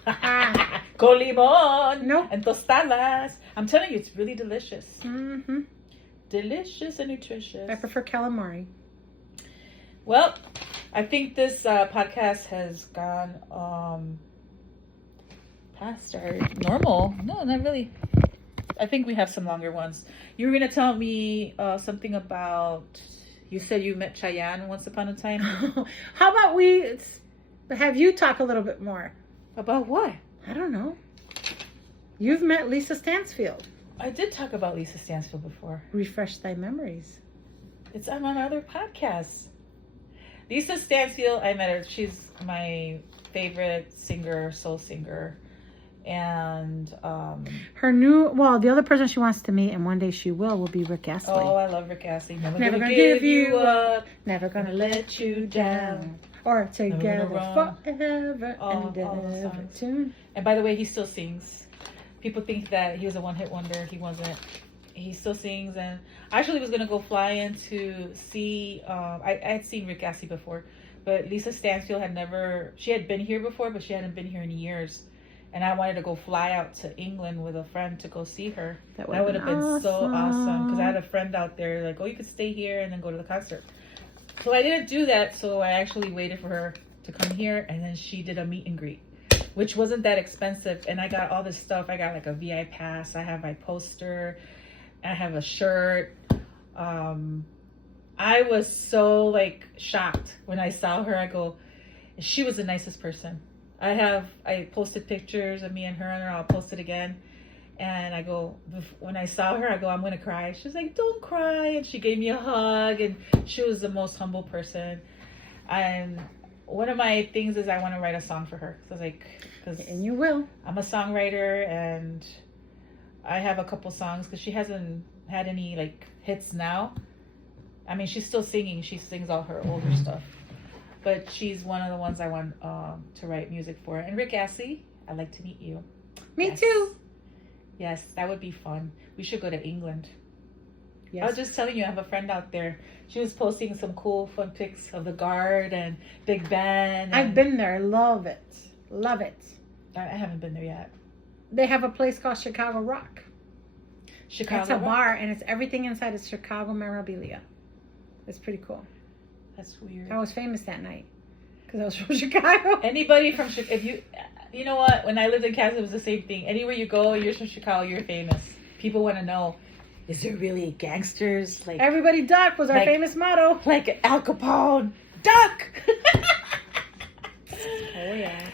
Con limón. Nope. And tostadas. I'm telling you, it's really delicious. Mm-hmm. Delicious and nutritious. I prefer calamari. Well, I think this podcast has gone past our normal. No, not really. I think we have some longer ones. You were going to tell me something about... You said you met Cheyenne once upon a time. How about we have you talk a little bit more? About what? I don't know. You've met Lisa Stansfield. I did talk about Lisa Stansfield before. Refresh thy memories. It's on other podcasts. Lisa Stansfield, I met her. She's my favorite singer, soul singer. And the other person she wants to meet, and one day she will be Rick Astley. Oh, I love Rick Astley. Never gonna give you up, never gonna let you down, or together forever and ever. Tune. And by the way, he still sings. People think that he was a one-hit wonder. He wasn't. He still sings, and I actually was gonna go fly in to see. I had seen Rick Astley before, but Lisa Stansfield had never. She had been here before, but she hadn't been here in years. And I wanted to go fly out to England with a friend to go see her. That would have been so awesome. Because I had a friend out there like, oh, you could stay here and then go to the concert. So I didn't do that. So I actually waited for her to come here. And then she did a meet and greet, which wasn't that expensive. And I got all this stuff. I got like a VI pass. I have my poster. I have a shirt. I was so like shocked when I saw her. I go, she was the nicest person. I posted pictures of me and her, and I'll post it again. And I go, when I saw her, I go, I'm going to cry. She's like, don't cry. And she gave me a hug, and she was the most humble person. And one of my things is I want to write a song for her. So I was like, and you will. I'm a songwriter, and I have a couple songs because she hasn't had any like hits now. I mean, she's still singing. She sings all her older stuff. But she's one of the ones I want to write music for. And Rick Astley, I'd like to meet you. Me too. Yes, that would be fun. We should go to England. Yes. I was just telling you, I have a friend out there. She was posting some cool, fun pics of the Guard and Big Ben. I've been there. Love it. Love it. I haven't been there yet. They have a place called Chicago Rock. Chicago It's a Rock? bar, and it's everything inside is Chicago memorabilia. It's pretty cool. That's weird. I was famous that night because I was from Chicago. Anybody from Chicago, if you know what? When I lived in Kansas, it was the same thing. Anywhere you go, you're from Chicago, you're famous. People want to know, is there really gangsters? Like everybody duck was our famous motto. Like Al Capone, duck. Oh yeah.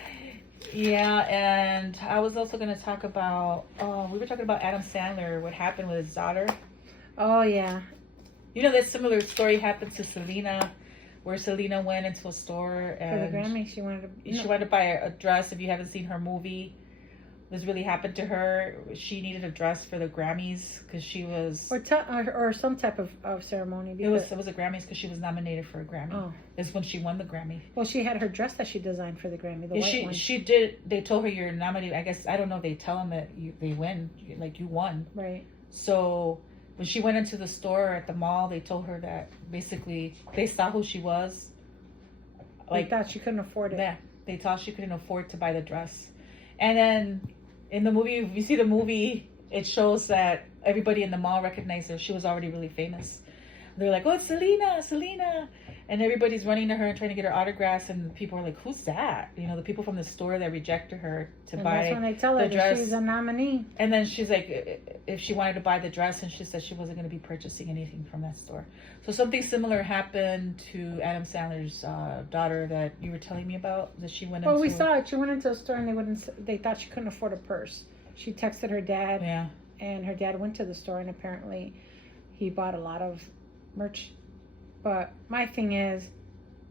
Yeah, and I was also going to talk about. We were talking about Adam Sandler. What happened with his daughter? Oh yeah. You know that similar story happened to Selena, where Selena went into a store and for the Grammy, she wanted to buy a dress. If you haven't seen her movie, this really happened to her. She needed a dress for the Grammys because she was or some type of ceremony. It was a Grammys because she was nominated for a Grammy. Oh, it's when she won the Grammy. Well, she had her dress that she designed for the Grammy. The white one. She did. They told her you're nominated. I guess I don't know. They tell them that they win, like you won. Right. So. When she went into the store at the mall, they told her that basically they saw who she was. Like they thought she couldn't afford it. Yeah, they thought she couldn't afford to buy the dress. And then in the movie, if you see the movie, it shows that everybody in the mall recognized her. She was already really famous. They're like, oh, it's Selena. And everybody's running to her and trying to get her autographs. And people are like, who's that? You know, the people from the store that rejected her to buy the dress. That's when they tell her that she's a nominee. And then she's like, if she wanted to buy the dress, and she said she wasn't going to be purchasing anything from that store. So something similar happened to Adam Sandler's daughter that you were telling me about, that she went into. Well, we saw it. She went into a store and they thought she couldn't afford a purse. She texted her dad. Yeah. And her dad went to the store, and apparently he bought a lot of merch. But my thing is,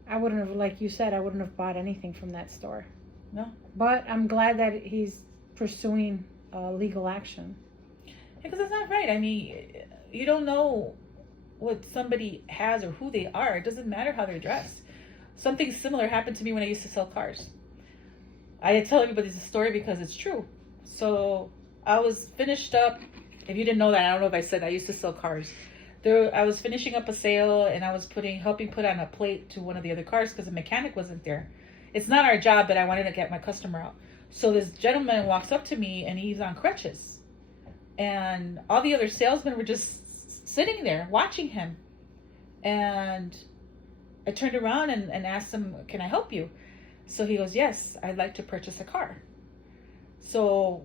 I wouldn't have, like you said, I wouldn't have bought anything from that store. No. But I'm glad that he's pursuing legal action. Because that's not right. I mean, you don't know what somebody has or who they are. It doesn't matter how they're dressed. Something similar happened to me when I used to sell cars. I tell everybody this story because it's true. So I was finished up. If you didn't know that, I don't know if I said I used to sell cars. There, I was finishing up a sale and I was helping put on a plate to one of the other cars because the mechanic wasn't there. It's not our job, but I wanted to get my customer out. So this gentleman walks up to me and he's on crutches. And all the other salesmen were just sitting there watching him. And I turned around and asked him, can I help you? So he goes, yes, I'd like to purchase a car. So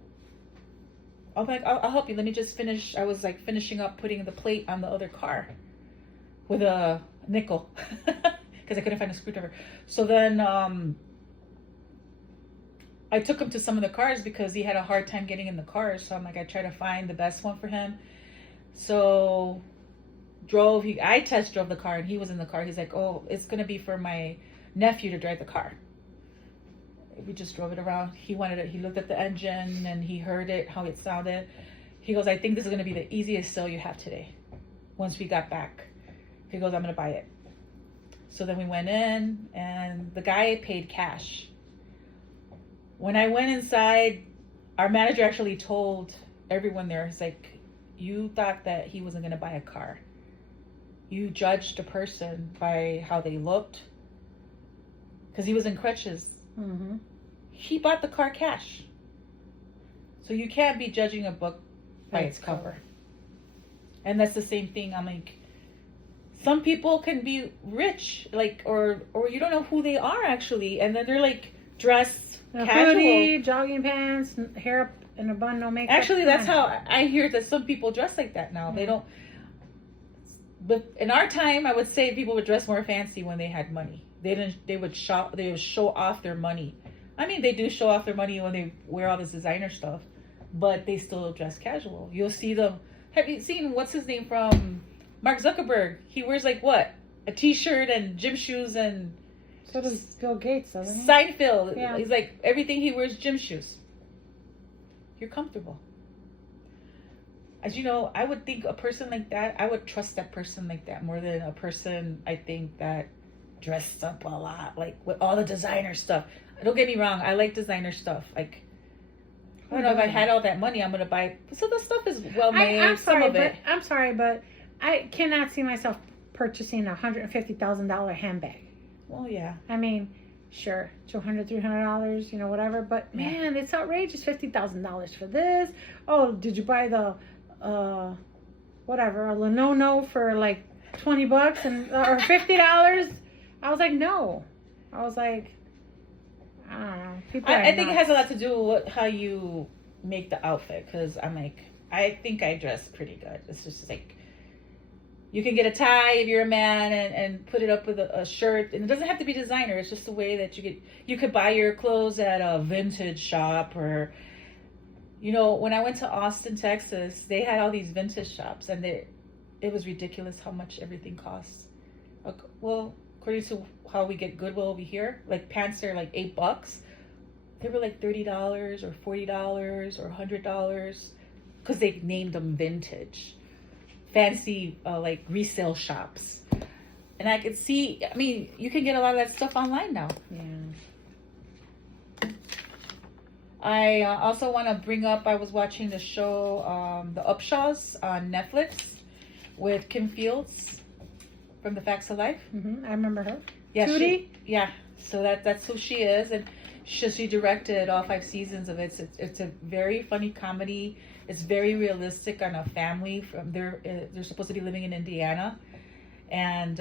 I'm like, I'll help you. Let me just finish. I was like finishing up putting the plate on the other car with a nickel because I couldn't find a screwdriver. So then I took him to some of the cars because he had a hard time getting in the cars. So I'm like, I try to find the best one for him. So I test drove the car and he was in the car. He's like, oh, it's going to be for my nephew to drive the car. We just drove it around. He wanted it. He looked at the engine and he heard it, how it sounded. He goes, I think this is going to be the easiest sale you have today. Once we got back, he goes, I'm going to buy it. So then we went in and the guy paid cash. When I went inside, our manager actually told everyone there, he's like, you thought that he wasn't going to buy a car. You judged a person by how they looked because he was in crutches. Mm-hmm. He bought the car cash. So you can't be judging a book by its cover. And that's the same thing. I'm like, some people can be rich, like, or you don't know who they are actually, and then they're like dressed casual. Hoodie, jogging pants, hair up in a bun, no makeup. Actually, that's how I hear that some people dress like that now. They don't. But in our time, I would say people would dress more fancy when they had money. They would shop. They would show off their money. I mean, they do show off their money when they wear all this designer stuff, but they still dress casual. You'll see them. Have you seen what's his name from Mark Zuckerberg? He wears like what? A t-shirt and gym shoes and. So does Bill Gates, doesn't he? Seinfeld. Yeah. He's like everything he wears gym shoes. You're comfortable. As you know, I would think a person like that, I would trust that person like that more than a person I think that dressed up a lot, like with all the designer stuff. Don't get me wrong, I like designer stuff. Like, I don't know if I had all that money, I'm gonna buy. So the stuff is well made. I'm sorry, some of it. I'm sorry, but I cannot see myself purchasing a $150,000 handbag. Well, yeah. I mean, sure, $200, $300, you know, whatever. But man, it's outrageous. $50,000 for this. Oh, did you buy the whatever, a Lenono for like $20 and or $50? I was like, no. I was like, I don't know. People I think it has a lot to do with how you make the outfit. Because I'm like, I think I dress pretty good. It's just like, you can get a tie if you're a man and put it up with a shirt. And it doesn't have to be designer. It's just the way that you could buy your clothes at a vintage shop or, you know, when I went to Austin, Texas, they had all these vintage shops and it was ridiculous how much everything costs. Well, according to how we get Goodwill over here, like pants are like $8. They were like $30 or $40 or $100 because they named them vintage. Fancy like resale shops. And I could see, I mean, you can get a lot of that stuff online now. Yeah. I also want to bring up, I was watching the show, The Upshaws on Netflix with Kim Fields from The Facts of Life. Mm-hmm. I remember her. Yeah, Tootie? Yeah, so that's who she is. And she directed all 5 seasons of it. It's a very funny comedy. It's very realistic on a family. They're supposed to be living in Indiana. And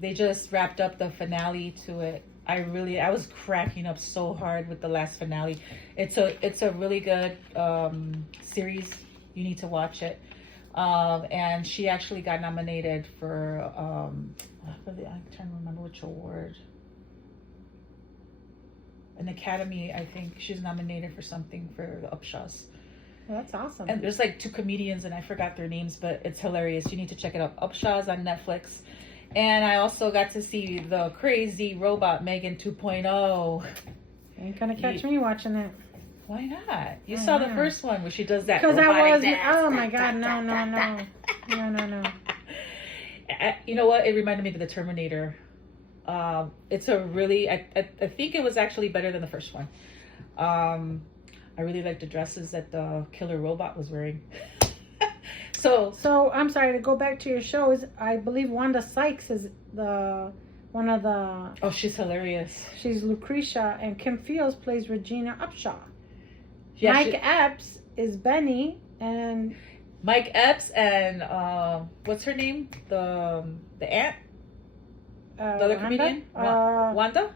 they just wrapped up the finale to it. I was cracking up so hard with the last finale. It's a really good series. You need to watch it. And she actually got nominated for I'm trying to remember which award. An Academy, I think she's nominated for something for the Upshaws. Well, that's awesome. And there's like 2 comedians and I forgot their names, but it's hilarious. You need to check it out. Upshaws on Netflix. And I also got to see the crazy robot Megan 2.0. Ain't gonna catch me watching that. Why not? You saw the first one where she does that. Because I was, dance. oh my God, no. You know what? It reminded me of the Terminator. It's a really, I think it was actually better than the first one. I really like the dresses that the killer robot was wearing. So I'm sorry to go back to your show. Is I believe Wanda Sykes is one of the. oh, she's hilarious. She's Lucretia, and Kim Fields plays Regina Upshaw. Yeah, Mike Epps is Benny, and Mike Epps and what's her name? The aunt, the other comedian, Wanda.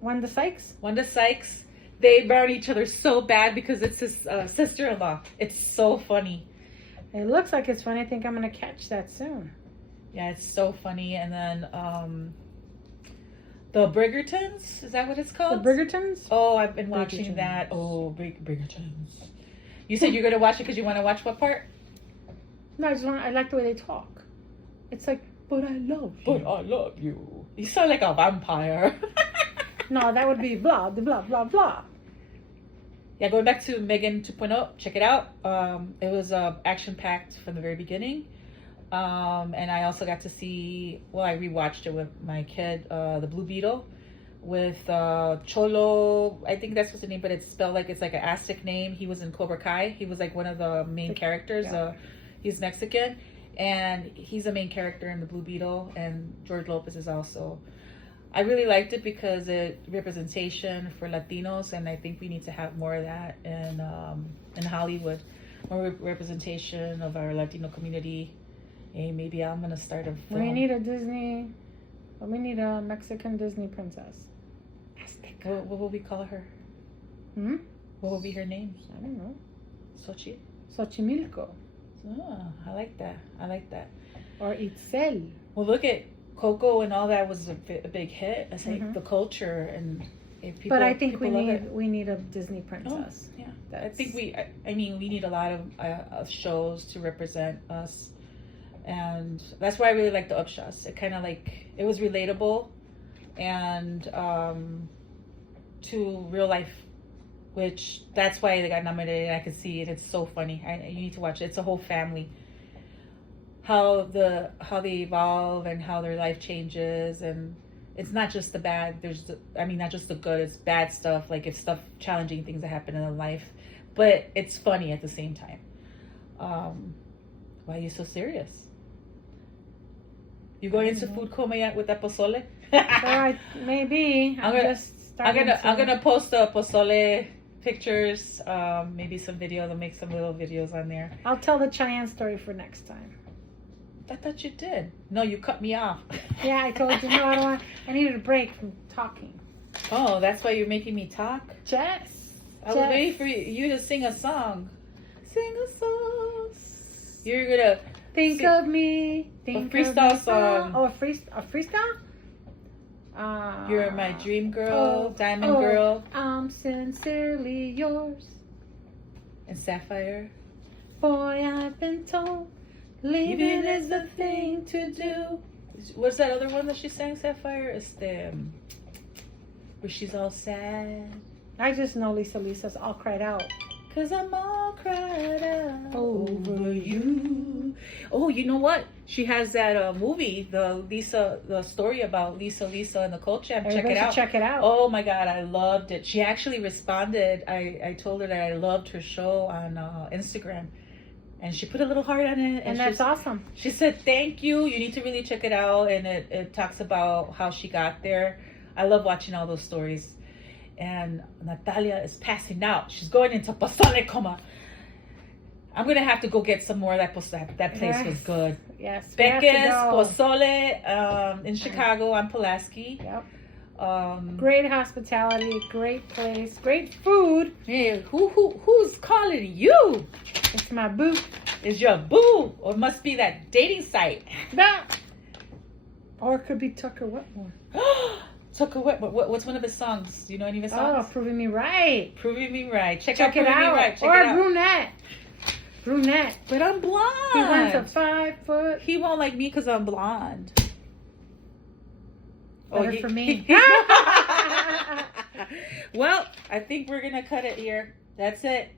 Wanda Sykes. Wanda Sykes. They married each other so bad because it's his sister-in-law. It's so funny. It looks like it's funny. I think I'm gonna catch that soon. Yeah, it's so funny. And then the Bridgertons, is that what it's called? The Bridgertons? Oh, I've been watching that. Oh, Bridgertons. You said you're gonna watch it because you want to watch what part? No, I like the way they talk. It's like, but I love you. But I love you. You sound like a vampire. No, that would be blah, blah, blah, blah. Yeah, going back to Megan 2.0, check it out. It was action-packed from the very beginning. And I also got to see, well, I rewatched it with my kid, The Blue Beetle, with Cholo, I think that's what's the name, but it's spelled like, it's like an Aztec name. He was in Cobra Kai. He was like one of the main characters. Yeah. He's Mexican, and he's a main character in The Blue Beetle, and George Lopez is also. I really liked it because it representation for Latinos, and I think we need to have more of that in Hollywood, more representation of our Latino community. Hey, maybe I'm gonna start a film. We need a Mexican Disney princess. What will we call her? What will be her name? I don't know. Xochimilco. Oh, I like that. Or Itzel. Well, look at Coco and all that was a big hit. It's like the culture and people. But I think we need a Disney Oh, princess. yeah, I think I mean, we need a lot of shows to represent us, and that's why I really like the Upshots. It kind of like it was relatable, and to real life, which that's why they got nominated. I could see it. It's so funny. You need to watch it. It's a whole family. How they evolve and how their life changes, and it's not just the bad. Not just the good. It's bad stuff. Like if challenging things that happen in their life, but it's funny at the same time. Why are you so serious? You going into food coma yet with that pozole? Maybe. I'm gonna post the pozole pictures. Maybe some videos. I'll make some little videos on there. I'll tell the Cheyenne story for next time. I thought you did. No, you cut me off. Yeah, I told you. No, I needed a break from talking. Oh, that's why you're making me talk? Yes. I was waiting for you to sing a song. Sing a song. You're gonna think of me. Think a freestyle of song. Oh, a freestyle? You're my dream girl, diamond girl. I'm sincerely yours. And Sapphire. Boy, I've been told. Leaving is the thing to do. What's that other one that she sang, Sapphire? It's where she's all sad. I just know Lisa's all cried out. 'Cause I'm all cried out over you. Oh, you know what? She has that movie, the story about Lisa and the Cold Champ. Check it out. Check it out. Oh my God, I loved it. She actually responded. I told her that I loved her show on Instagram. And she put a little heart on it. And that's awesome. She said, thank you. You need to really check it out. And it talks about how she got there. I love watching all those stories. And Natalia is passing out. She's going into pozole coma. I'm going to have to go get some more of that pozole. That place was good. Yes. Becca's Pozole in Chicago on Pulaski. Yep. Great hospitality, great place, great food. Hey, who's calling you? It's my boo. It's your boo, or it must be that dating site. No. Or it could be Tucker Wetmore. Tucker Wetmore. What's one of his songs? Do you know any of his songs? Oh, Proving Me Right. Proving Me Right. Check it out. Right. Check or it out. Brunette. But I'm blonde. He wants a 5 foot. He won't like me because I'm blonde. Better for me. Well, I think we're going to cut it here. That's it.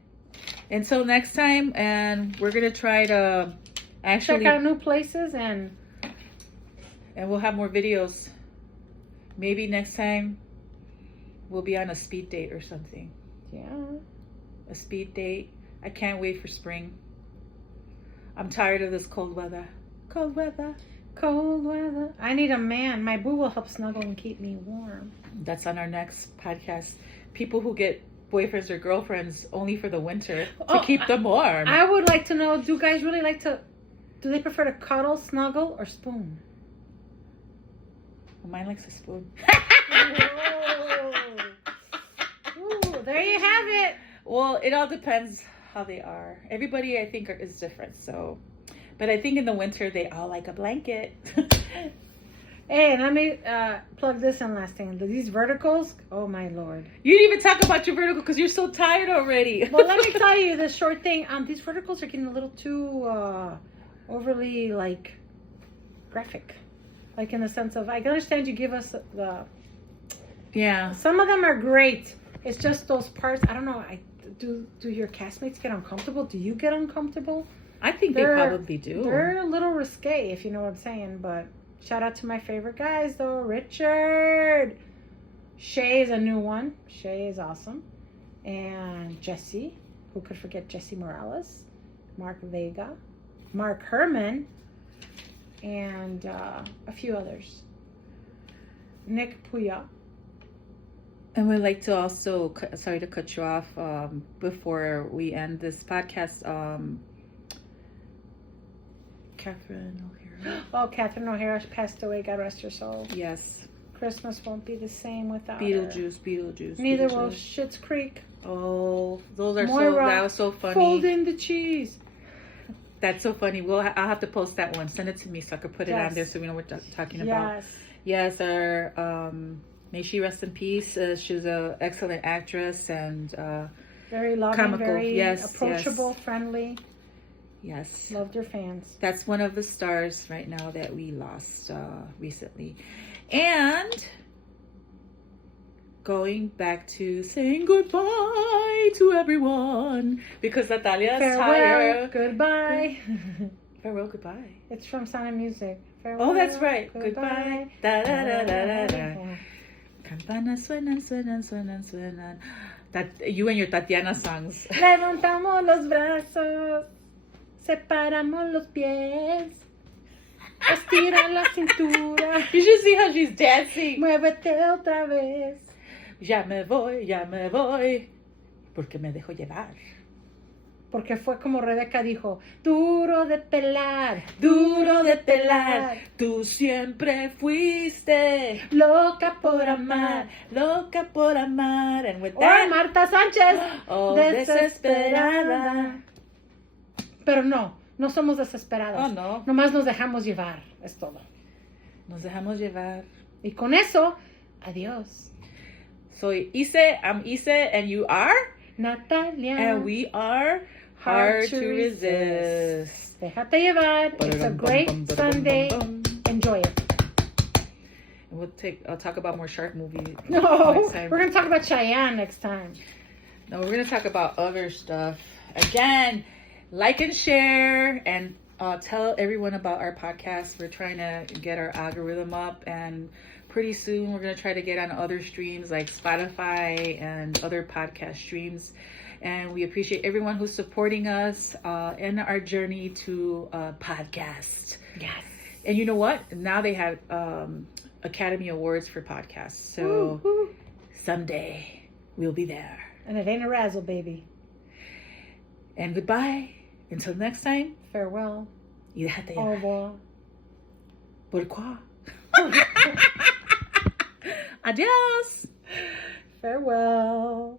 Until next time, and we're going to try to actually... check out new places, and we'll have more videos. Maybe next time We'll be on a speed date or something. Yeah. A speed date. I can't wait for spring. I'm tired of this cold weather. Cold weather. Cold weather. I need a man. My boo will help snuggle and keep me warm. That's on our next podcast. People who get boyfriends or girlfriends only for the winter to keep them warm. I would like to know, do guys really like to, do they prefer to cuddle, snuggle, or spoon? Well, mine likes a spoon. Ooh, there you have it. Well, it all depends how they are. Everybody, I think, is different. So, but I think in the winter they all like a blanket. Hey, and let me plug this in last thing. These verticals, oh my lord. You didn't even talk about your vertical because you're so tired already. Well, let me tell you the short thing. These verticals are getting a little too overly like graphic, like in the sense of I can understand you give us the. Yeah. Some of them are great. It's just those parts. I don't know. Do your castmates get uncomfortable? Do you get uncomfortable? I think they probably do. They're a little risque, if you know what I'm saying. But shout out to my favorite guys, though. Richard. Shay is a new one. Shay is awesome. And Jesse. Who could forget Jesse Morales? Mark Vega. Mark Herman. And a few others. Nick Puya. And we'd like to also, sorry to cut you off before we end this podcast. Catherine O'Hara. Oh, Catherine O'Hara passed away. God rest her soul. Yes. Christmas won't be the same without her. Beetlejuice. Neither will Schitt's Creek. Oh, those are Moira, that was so funny. Fold in the cheese. That's so funny. I'll have to post that one. Send it to me so I could put it on there so we know what we're talking about. Yes, our may she rest in peace. She was an excellent actress and very loving, comical. very yes, approachable, friendly. Yes. Loved her fans. That's one of the stars right now that we lost recently. And going back to saying goodbye to everyone because Natalia's tired. Goodbye. Farewell, goodbye. It's from Sound of Music. Farewell, oh, that's right. Goodbye. Da, da, da, da, da, da. Campanas suenan. That you and your Tatiana songs. Levantamos los brazos, separamos los pies, estira la cintura. You should see how she's dancing. Muévete otra vez. Ya me voy, porque me dejo llevar. Porque fue como Rebeca dijo, duro de pelar, tú siempre fuiste loca por amar. And with Or that, Marta Sánchez, oh, desesperada. Pero no somos desesperados. Oh, no. Nomás nos dejamos llevar, es todo. Nos dejamos llevar. Y con eso, adiós. Soy Ise, I'm Ise, and you are? Natalia. And we are Hard to Resist. Déjate llevar. It's a great Sunday. Enjoy it. And I'll talk about more shark movies No, next time. we're going to talk about Cheyenne next time. No, we're going to talk about other stuff. Again, like and share and tell everyone about our podcast. We're trying to get our algorithm up, and pretty soon we're going to try to get on other streams like Spotify and other podcast streams. And we appreciate everyone who's supporting us in our journey to podcast. Yes. And you know what? Now they have Academy Awards for podcasts. So someday we'll be there. And it ain't a razzle, baby. And goodbye. Until next time. Farewell. Y déjate Au llevar. revoir. Pourquoi? Adios. Farewell.